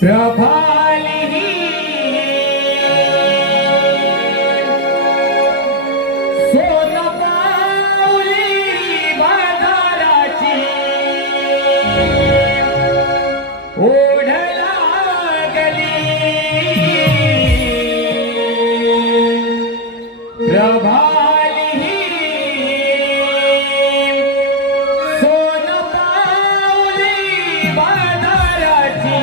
प्रभाली सोनपाऊली बाजाराची ओढ लागली प्रभाली सोनपाऊली बाजाराची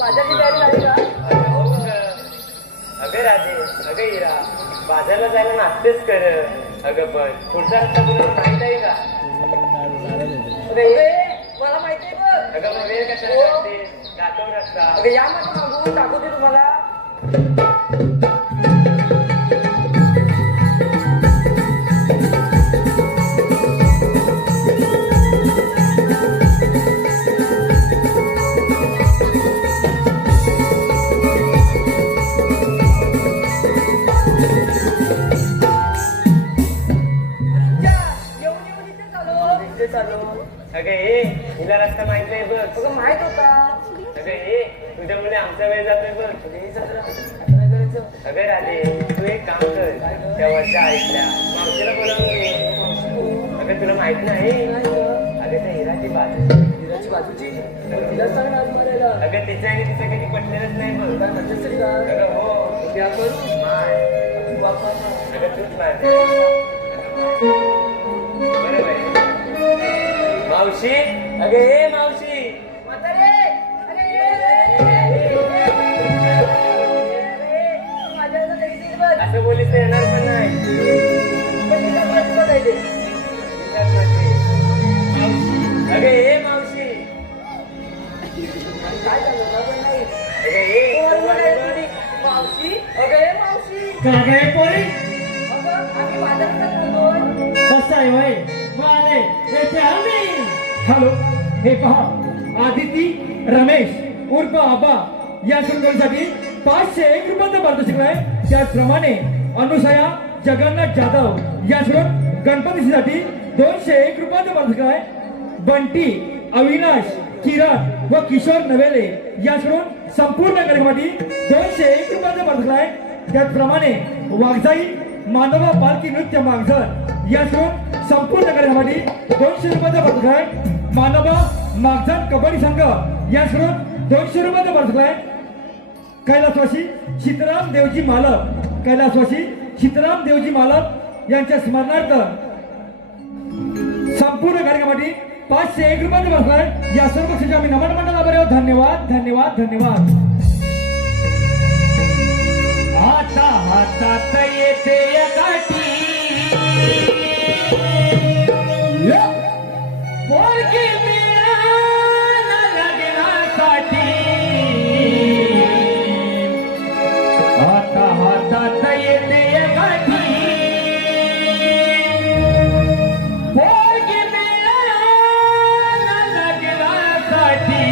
बाजारची तयारी झाली का? हो ग. अगं राजे, अगं इरा, बाजारला जायला नाचतेच कर. अगं पण पुढचा रस्ता तुला माहित आहे का? अरे मला माहिती आहे बघ. अगं मग वेळ कशाला काढतेस? दाखव रस्ता. अगं या माझ्या मागून दाखवते तुम्हाला. येऊन येऊन इथे चालू. इथे चालू. अगं ये, हिला रस्ता माहित नाही बघ. तुला माहित होता. अगं ये, तुझ्यामुळे आमचा वेळ जातोय बघ. अरे चंद्रा, आता काय करायचं? अगं राजे, तू एक काम कर. त्या वरच्या आईला मावशीला बोलावून घे. अगं तुला माहित नाही? नाही गं. अगं त्या हिराची बाजू. हिराची बाजूची तिला सांग ना आज मारायला. अगं तिचं आणि तिचं कधी पटलेलंच नाही बघ. काय म्हणतेस तरी का? अगं हो. उद्या करू. मार. तू बाप्पा. अगं तूच मार. बरं बाई. मावशी, अगं ये मावशी. म्हातारे, अरे ये रे. तू माझ्याकडे लगेच ये बघ. असं बोलीस तर येणार पण नाही. पण तिला बाजू बघायची. अगं ये मावशी. काय झालं ना पण नाही. अगं ये. कोण बोलायला तुझी? मावशी, अगं ये मावशी. का काय पोरी अगं आम्ही बाजारात चाललोय. कसं आहे वय वाले येथे आम्ही. हॅलो, हे पहा, आदिती रमेश उर्फ आबा या सुंदरसाठी 501 रुपयाचा पारितोषिक आहे. त्याचप्रमाणे अनुसया जगन्नाथ जाधव या सोडून गणपतीसाठी 201 रुपयाचा पारितोषिक आहे. बंटी अविनाश किरण व किशोर नवेले या सोडून संपूर्ण कार्यक्रमासाठी 201 रुपयाचा पारितोषिक आहे. त्याचप्रमाणे वाघजाई मानवा पालखी नृत्य मागझर या सोडून संपूर्ण कार्यक्रमासाठी 200 रुपयाचा पारितोषिक आहे. मानवा मागझर कबड्डी संघ या सोडून 200 रुपयाचा पारितोषिक आहे. कैलासवासी सीताराम देवजी मालक, कैलासवासी सीताराम देवजी मालक यांच्या स्मरणार्थ संपूर्ण कार्यक्रमासाठी 501 रुपयाचा पारितोषिक आहे. या सर्व पक्षाचे आम्ही नमन मंडळाला बरे आहोत. धन्यवाद धन्यवाद धन्यवाद. आता हातात येते गाठी पोरगी मिळाला लग्नासाठी. आता हातात येते गाठी पोरगी मिळाला लग्नासाठी.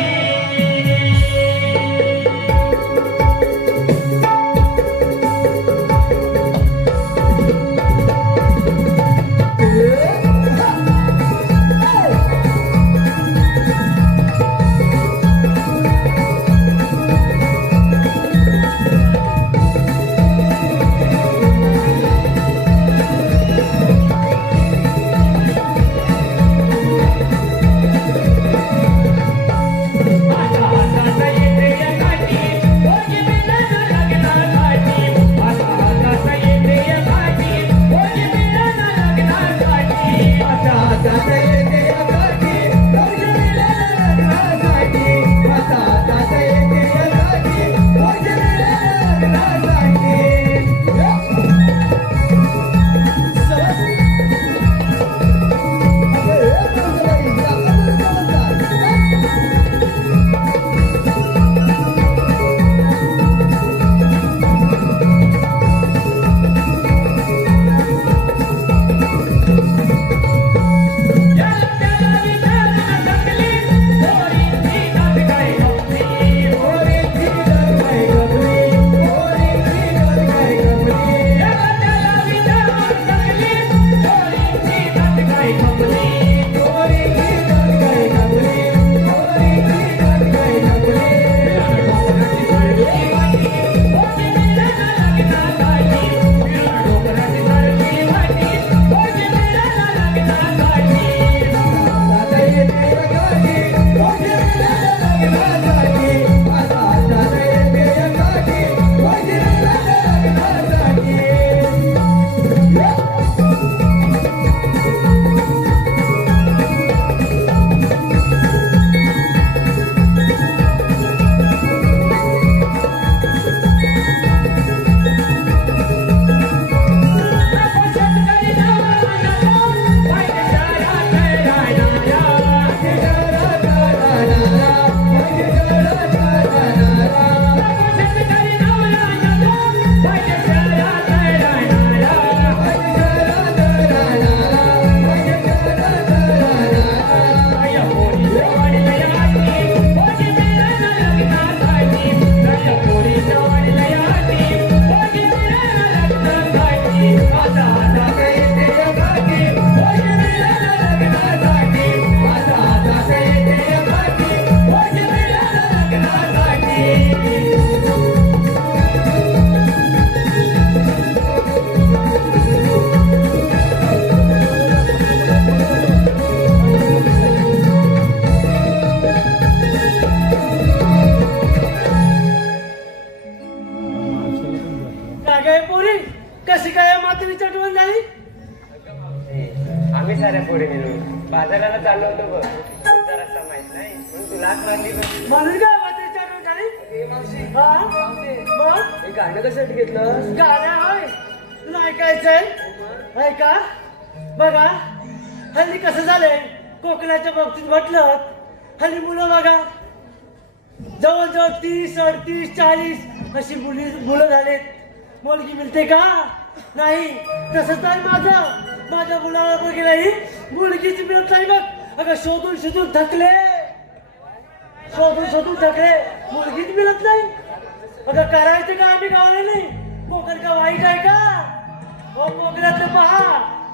बाजाराला चाललो होतो बघ तुझा रस्ता माहित नाही म्हणून तू लाच मारली बघ. म्हणून काय वाचायचं आठवण झाली? मग हे गाणं कशासाठी घेतलं? गाणं होय तुला ऐकायचंय? ऐका बघा हल्ली कसं झालंय कोकणाच्या बाबतीत म्हटलं हल्ली मुलं बघा जवळजवळ 30, 38, 40 अशी मुलं झालेत. मुलगी मिळते का? नाही. तसंच नाही माझ्या मुलाला बघितलंही मुलगीच मिळत नाही बघ. अगं शोधून शोधून थकले मुलगीच मिळत नाही. अगं करायचं का आम्ही गावाला नाही. कोकण का वाईट आहे का? हो कोकणातलं पहा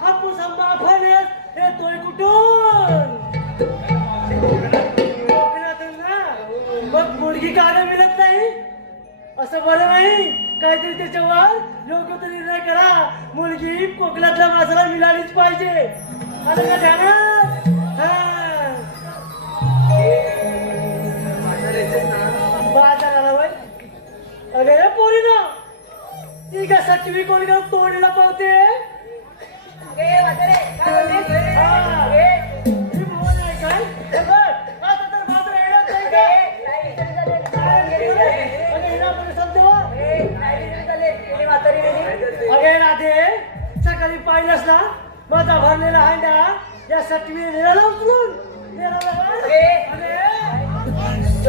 हापूस आंबा फणस येतोय कुठून? कोकणातून ना. मग मुलगी का गं मिळत नाही? असं बरं नाही. काहीतरी त्याच्यावर योग्य तो निर्णय करा. मुलगी कोकणातल्या माणसाला मिळालीच पाहिजे. आलं का ध्यानात? बाजाराला होय. अरे पोरी ना ती का 7वी कोणी का तोडीला पावते. ती भावना आहे काय? हे बघ, आता तर बाजार येणार नाही का? अगे राधे सकाळी पाहिलंस ना माझा भरलेला हांडा या 7वी नेला उचलून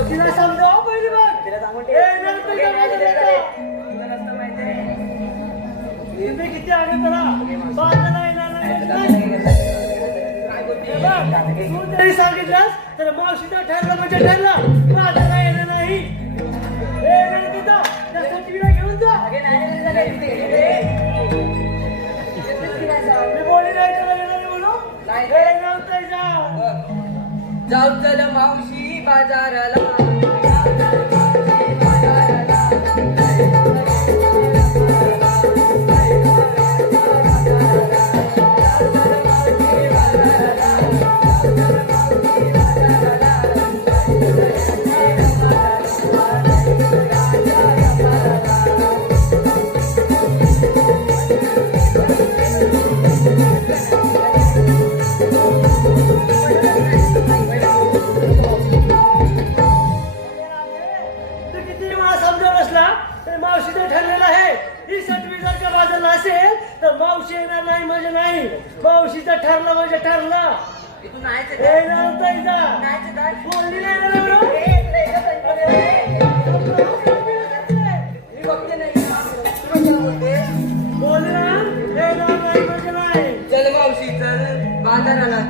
तिला समजाव पहिली बघ. तुम्ही किती आगे करा बाजाराला येणार नाही. तू तरी सांगितलंस तर मावशीचं ठरलं म्हणजे ठरलं. बाजाराला येणार नाही. घेऊन जा. मी बोली नाही बोलू जाऊ चल मावशी बाजाराला. मावशीचं ठरलेलं आहे. ही 7वी जर का बाजारला असेल तर मावशी येणार नाही म्हणजे नाही. मावशीचं ठरलं म्हणजे ठरलं. बोलली नाही ना बरोबर? बोलली ना येणार नाही म्हणजे नाही. चल मावशी चल बाजाराला.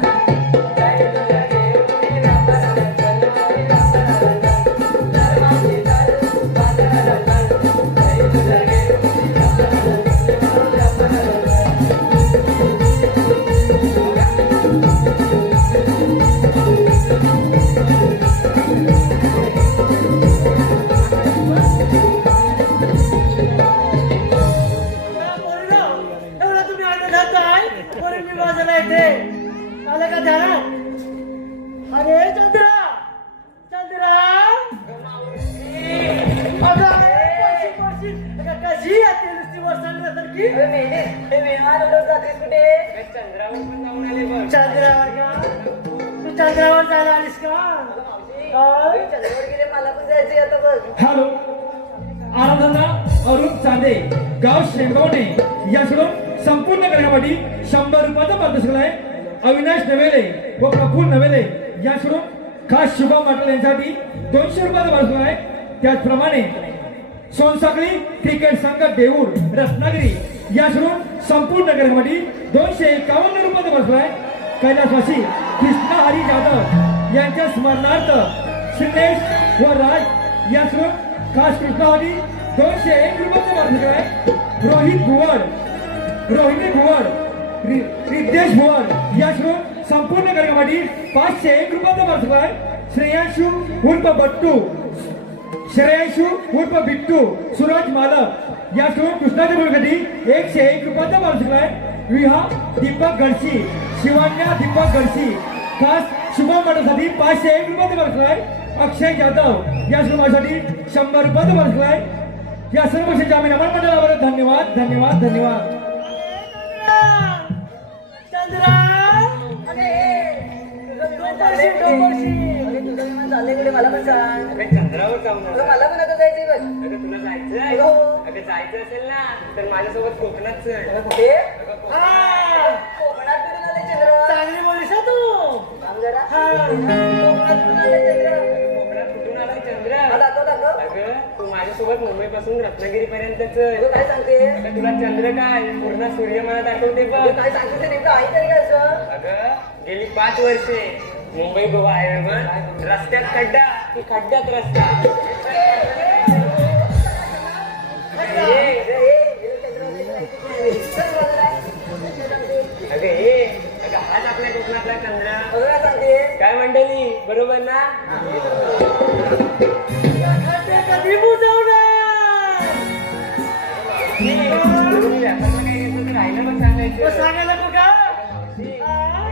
आलं का ध्यानात? अरे चंद्रा कशी येते नुसती वर्षांसारखी. चंद्रावर का? तू चंद्रावर जायला आलीस का? मला पण जायचं आता बघ. हॅलो आराधना अरुण चांदे गाव शेंगवणे याकडून संपूर्ण करण्यासाठी 100 रुपयाचा पारितोषिक आहे. अविनाश नवेले व प्रफुल्ल नवेले याकडून खास शुभा पाटील यांच्यासाठी 200 रुपयाचा पारितोषिक आहे. त्याचप्रमाणे सोनसाखळी क्रिकेट संघ देऊर रत्नागिरी याकडून संपूर्ण करण्यासाठी 251 रुपयाचा पारितोषिक आहे. कैलासवासी कृष्णा हरी जाधव यांच्या स्मरणार्थ श्रीनेश व राज याकडून खास कृष्णावादी 201 रुपयाचा पारितोषिक आहे. रोहिणी भुवड रिद्देश भुवड याकडून संपूर्ण कार्यक्रमासाठी 501 रुपयाचा पारितोषिक आहे. श्रेयांशू उर्फ बिट्टू सुरज मालक याकडून कृष्णाच्या मुलासाठी 101 रुपयाचा पारितोषिक आहे. विहा दीपक गडशी शिवान्या दीपक गडशी खास शुभम पाठसाठी 501 रुपयाचा पारितोषिक आहे. अक्षय जाधव या शुभासाठी 100 रुपयाचा पारितोषिक आहे. या सर्व गोष्टींच्या आम्ही नमन मंडळावर धन्यवाद धन्यवाद धन्यवाद. चंद्रा डोंबरशी, डोंबरशी. तुझं विमान चाललंय कुठे मला पण सांग. अगं चंद्रावर जाऊ ना. अगं मला पण आता जायचंय बघ. अगं तुला जायचंय? हो. अगं जायचं असेल ना तर माझ्यासोबत कोकणात चल. अगं कुठे? अगं हा, कोकणात कुठून आलंय चंद्र? चांगली बोलीस हा तू. सांग जरा. हा. कोकणात कुठून आलंय चंद्र? कोकणात कुठून आलाय चंद्र? हा, दाखव दाखव. अगं तू माझ्यासोबत मुंबई पासून रत्नागिरी पर्यंत चल. अगं काय सांगते? अगं तुला चंद्र काय पूर्ण सूर्य मला दाखवते बघ. अगं काय सांगते ते नेमकं आहे तरी काय असं? अगं गेली 5 वर्षे मुंबई गोवा हायवेवर रस्त्यात खड्डा की खड्ड्यात रस्ता. अगं हे अगं हाच आपल्या कोकणातला चंद्र. अगं काय सांगते? काय मंडळी बरोबर ना? खड्डे कधी बुजवणार? तुम्ही व्यापारला काय घेतलं तर राहिलं पण मग सांगायचं. सांगायला नको का? मी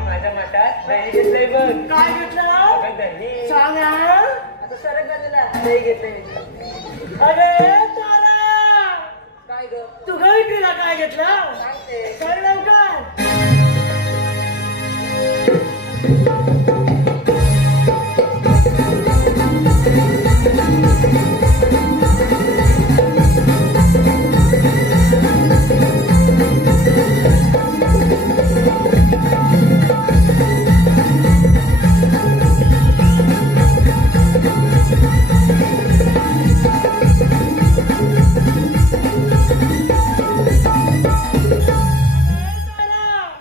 माझ्या मठात दही घेतलंय बघ. काय घेतलं? अगं दही. सांगा. आता सरक झालेला दही घेतलंय मी. अरे तारा, काय ग? तू घरी केला काय घेतला? सांगते. काय लवकर?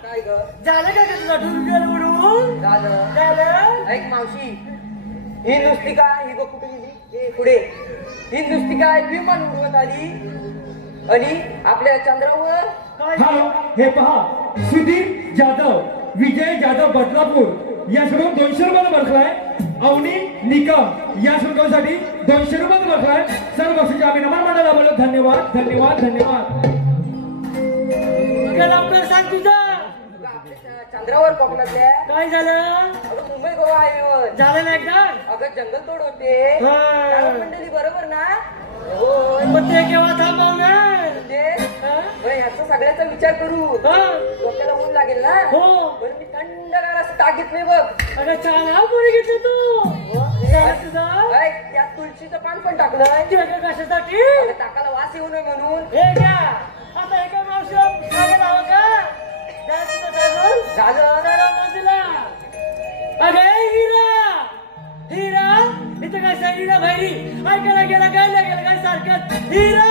काय ग? झालं का तुझा डुरगेल उडवून? झालं. झालं? ऐक मावशी, ही नुसती काय ही बघ कुठे गेली? हे पुढे ही नुसती काय विमान उडवत आली आणि आपल्या चंद्रावर काय? हॅलो, हे पहा सुधीर जाधव, विजय जाधव बदलापूर या सोडून 200 रुपयाला बसलाय. अवनी निकम या शुल्कासाठी 200 रुपयाला बसलाय. सर्व बक्षीस आम्ही नमन मंडळाला बोललो. धन्यवाद धन्यवाद धन्यवाद. तुझं लवकर सांग तुझं. आपल्या चंद्रावर कोकणातल्या काय झालं? अगं मुंबई गोवा हायवेवर झालं ना एकदा? अगं जंगल तोड होते. हा. काय मंडळी बरोबर ना? हो. मग ते केव्हा थांबवणार? ते हा? ह्याचा सगळ्याचा विचार करू. हा? डोक्याला ऊन लागेल ना? हो. पण मी थंडगार असं ताक घेतलंय बघ. अगं छान हा कोणी घेतलं तू? झालं तुझं? ऐक, त्यात तुळशीचं पान पण टाकलंय. ते का कशासाठी? अगं ताकाला वास येऊ नये म्हणून. हे घ्या. आता एका मावशी सांगायला हवं का? द्या तुझं साबण. झालं. जरा बाजूला. अगं ए हिरा, हिरा, इथं काय सांग हिरा भाई ऐकायला गेला काय गेला काय सारखं हिरा.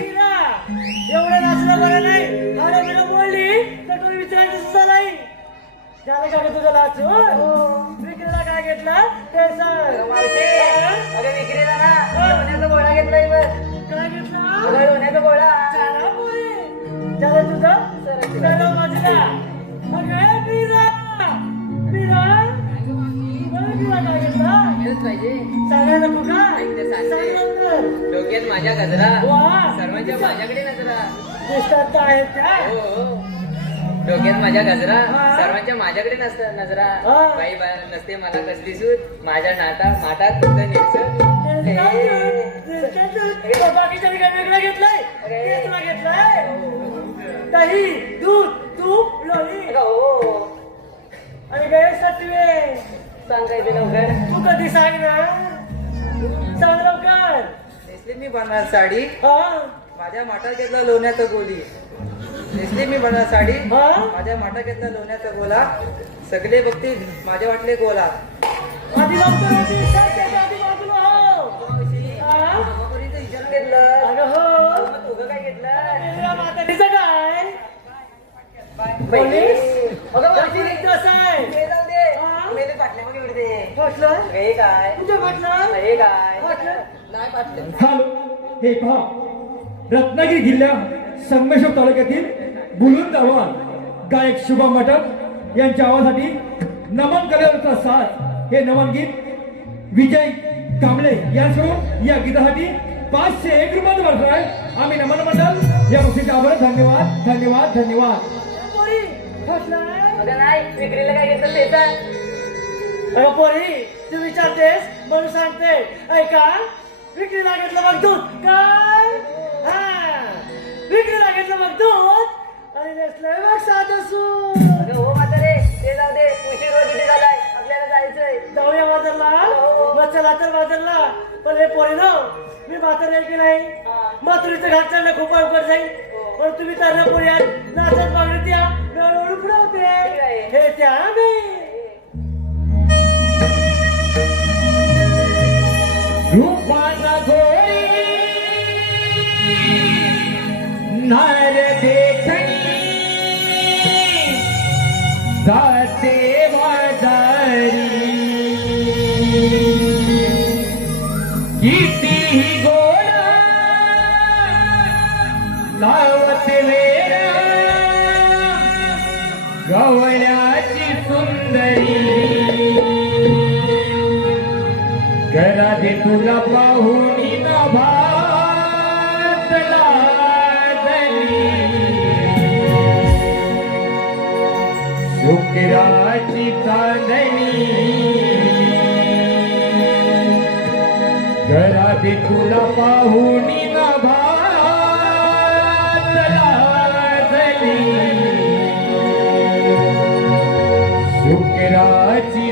हिरा, एवढं नाचलं बरं नाही. अरे बिना बोलली तर कोणी विचारायचं सुद्धा नाही. झालं का गं तुझं नाचून? विक्रीला काय घेतला ते सांग. मावशी, अगं विक्रीला ना लोण्याचा गोळा घेतलाय बघ. काय घेतलं? अगं लोण्याचा गोळा. झाला पोरी. झालं तुझं? सर्व बाजूला. अगं ए बिरा, बिरा, बरं बिरा काय घेतला? पाहिजे सांगायला नको का? ते सांगते. सांग लवकर. डोक्यात माझ्या गजरा वा. सर्वांच्या माझ्याकडे नजरा. दिसतात तर आहेत का? हो. डोक्यात माझ्या गजरा हा. सर्वांच्या माझ्याकडे नजरा. हा. बाई बाय नसते मला कसली सूट माझ्या माठात फक्त निघतं. बाकीच्याने काय वेगळं घेतलंय? तेच तुला घेतलंय? दही, दूध, तूप, लोणी हो आणि गैर सत्वे. सांगायचं लवकर. तू कधी सांग ना? सांग लवकर. नेसली मी बनणार साडी हा? माझ्या माठात घेतला लोण्याचा गोली. नेसली मी बनणार साडी हा? माझ्या माठात घेतला लोण्याचा गोला. सगळे बघतील माझ्या वाटले गोला. आधी लवकर आधी सांग, त्याच्या आधी बाजूला हो. हा? कोणीचं विचारून घेतलं. अगं हो. मग तुझं काय घेतलं? मेल्या म्हातारीचं काय? पोलीस? अगं पोलीस मावशी, कसं आहे? हे जाऊ दे. हा? मेले पाटल्यामध्ये उडते. म्हटलं? हे काय? तुझं म्हटलं? हे काय? म्हटलं? नाही पाटलं. हॅलो, हे पहा रत्नागिरी जिल्ह्या संगमेश्वर तालुक्यातील बुलुंद गावात गायक शुभम मटक यांच्या आवाजासाठी नमन कलेचा साथ हे नमन गीत विजय कांबळे यांच्याकडून या गीतासाठी 501 रुपये भरतोय आम्ही नमन मंडळ या गोष्टीचे आभार. धन्यवाद धन्यवाद धन्यवाद. पोरी फसलाय. अगं नाही विक्रीला काय घेतलं ते सांग. अगं पोरी तू विचारतेस म्हणून सांगते. ऐका विक्री लागेल मग दूध काय हा विक्री लागेल मग दूध आणि नेसलंय मग साधं सूट. अगं हो म्हातारे ते जाऊ दे उशीर वगैरे झालाय आपल्याला जायचंय. जाऊया बाजारला मग चला तर बाजारला. पण हे पोरी ना मी म्हातारे आहे की नाही मातुरीचं घाट चढणं खूप अवघड जाईल. पण तुम्ही तर पोरी आहात नाचत बागडीत या डोळ्यावर पुढे हे त्या आम्ही रूपाना गोरी नार देखणी जाते वादारी कितीही गोडा लावते वेरा गवळ्याची सुंदरी करा दे तुला पाहून भातला शुक्राची चांदणी करा दे तुला पाहून भातला शुक्राची